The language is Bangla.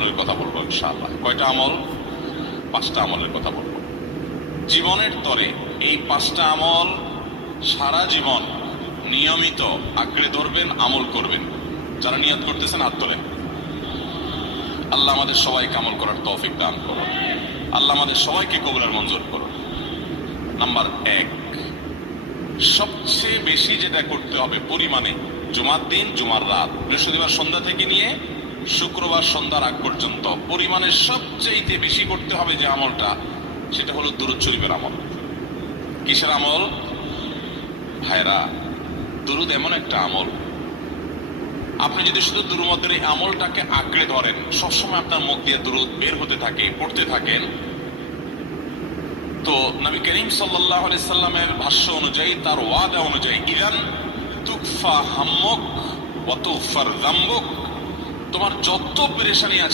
আমলের কথা বলবো ইনশাআল্লাহ। কয়টা আমল? 5টা আমলের কথা বলবো। জীবনের তরে এই 5টা আমল সারা জীবন নিয়মিত আঁকড়ে ধরবেন, আমল করবেন। যারা নিয়ত করতেছেন হাত তোলেন। আল্লাহ আমাদের সবাইকে আমল করার তৌফিক দান করুন। আল্লাহ আমাদের সবাইকে কবুলের মঞ্জুর করুন। নাম্বার 1, সবচেয়ে বেশি যেটা করতে হবে পরিমাণে, জুমার দিন, জুমার রাত, বৃহস্পতিবার সন্ধ্যা থেকে নিয়ে শুক্রবার সন্ধ্যার আগ পর্যন্ত পরিমাণে সবচেয়ে বেশি করতে হবে যে আমলটা, সেটা হলো দুরূদ শরীফের আমল। কিসের আমল? ভাইরা, দুরূদ এমন একটা আমল, আপনি যদি শুধু দুরূদের এই আমলটাকে আঁকড়ে ধরেন, সবসময় আপনার মুখ দিয়ে দুরূদ বের হতে থাকে, পড়তে থাকেন, তো নবী করিম সাল্লাল্লাহু আলাইহি সাল্লামের ভাষ্য অনুযায়ী, তার ওয়াদা অনুযায়ী, ইদান তুকফা হাম্মুক ওয়া তুগফার যামবুক, তোমার যত পেরেশানি আছে